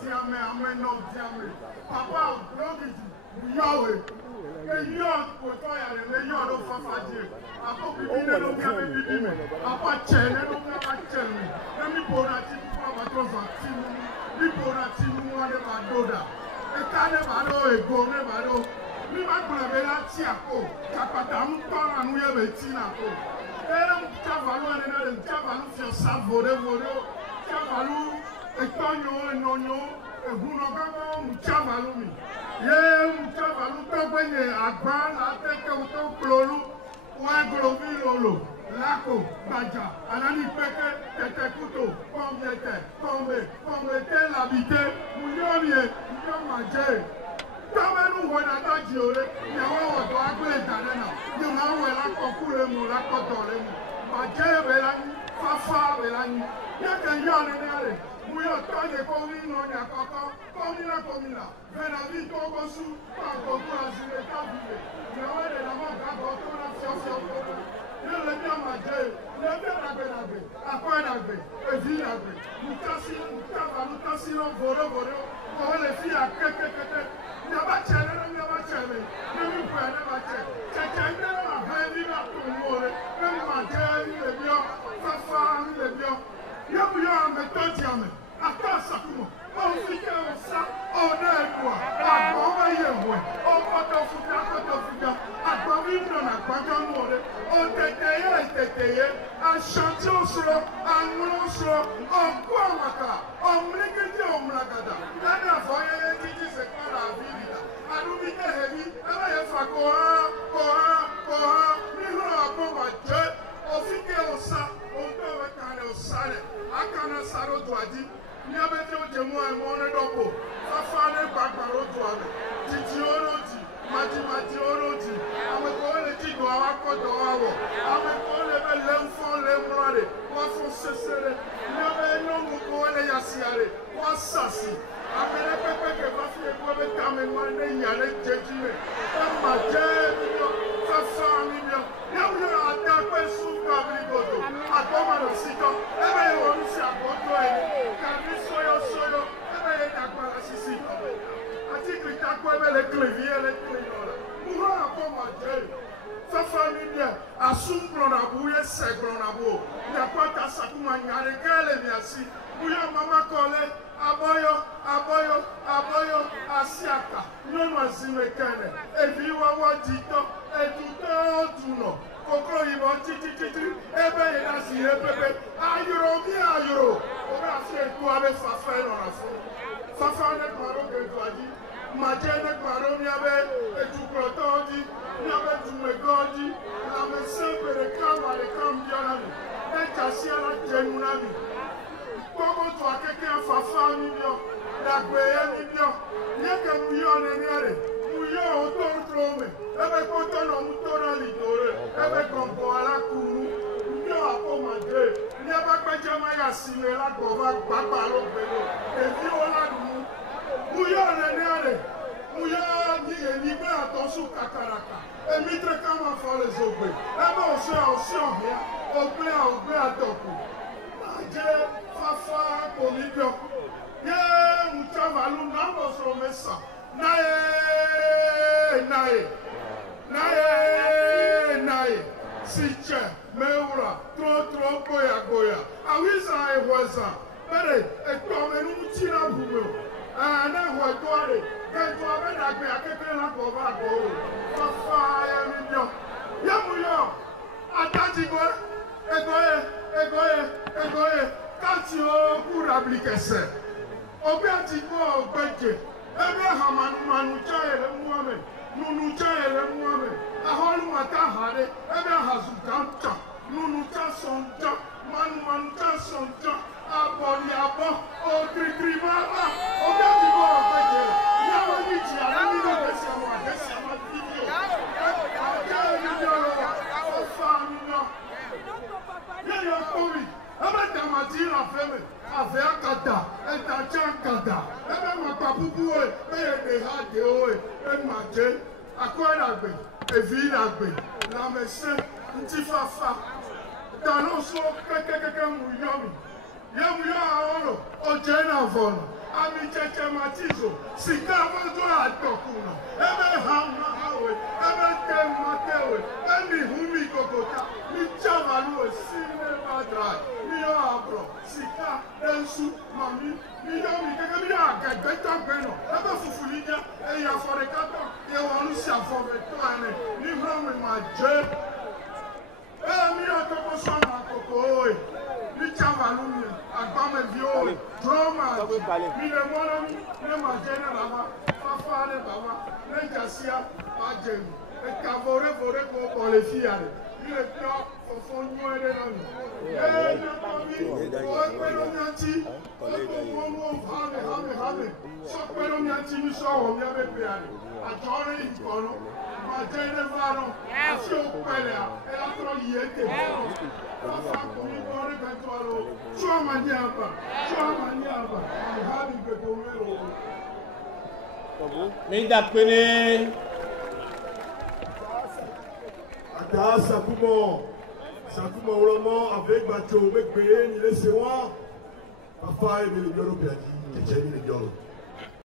diamé, amé, non diamé. Papa, glory, Yahweh. Et yon, pour toi, il y a les yon, l'eau fafadie. Après, bibi, l'eau diamé, bibi, après, tchène, l'eau diamé, tchène. Nemi, bonati, pour ma chose, ni bonati, nous, on est ma doda. Et quand les ballons, et gourmet, ballons. Ni ma grave la tiako, kapata mpara nuye betinako. Mkavalu anena mkavalu fiosa vore, mkavalu etonyo enonyo, egunogago mkavalu mi. Ye mkavalu togwenye agba la teke uto klolu, weglovi lolo, lako, baja, anani peke, tete kuto, kombe te labite, muyomie, myomaje. Nous voyons la diole, il y a un peu de temps, il y a un peu de temps, ami cheche matizo, sikama do atokuna, ebe hama hawe, ebe tematewe, ebe humi kokota, mi chavalu sine badrai, mi yo abro, sika, densu, mami, mi yo mi keke mi agageta beno, ebe fufulidia, e ya forekato, ye wanu si afobeto ane, ni vrame maje, mi yo toko sama koko oi, mi chavalu mi, agbame viole, drama, mi le mono mi, ne majene baba, fafane baba, ne jasia, majem, e kavore vore ko pole fiare, mi le pio, fofo nyuere nami, ne mami, kwero nyanti, omo hame, so kwero nyanti mi so o mi abe peare, ajore ikono, majene varo, asi o pele a, e la tro yete, fafa kumi kore bentuaro, chua maniaba, habi bekomero. Linda Pene. Ata Sakumo Olomo avec Bacho Mekbe, il est c'est moi. Papa et le Biolo Piadi, qui est le Biolo.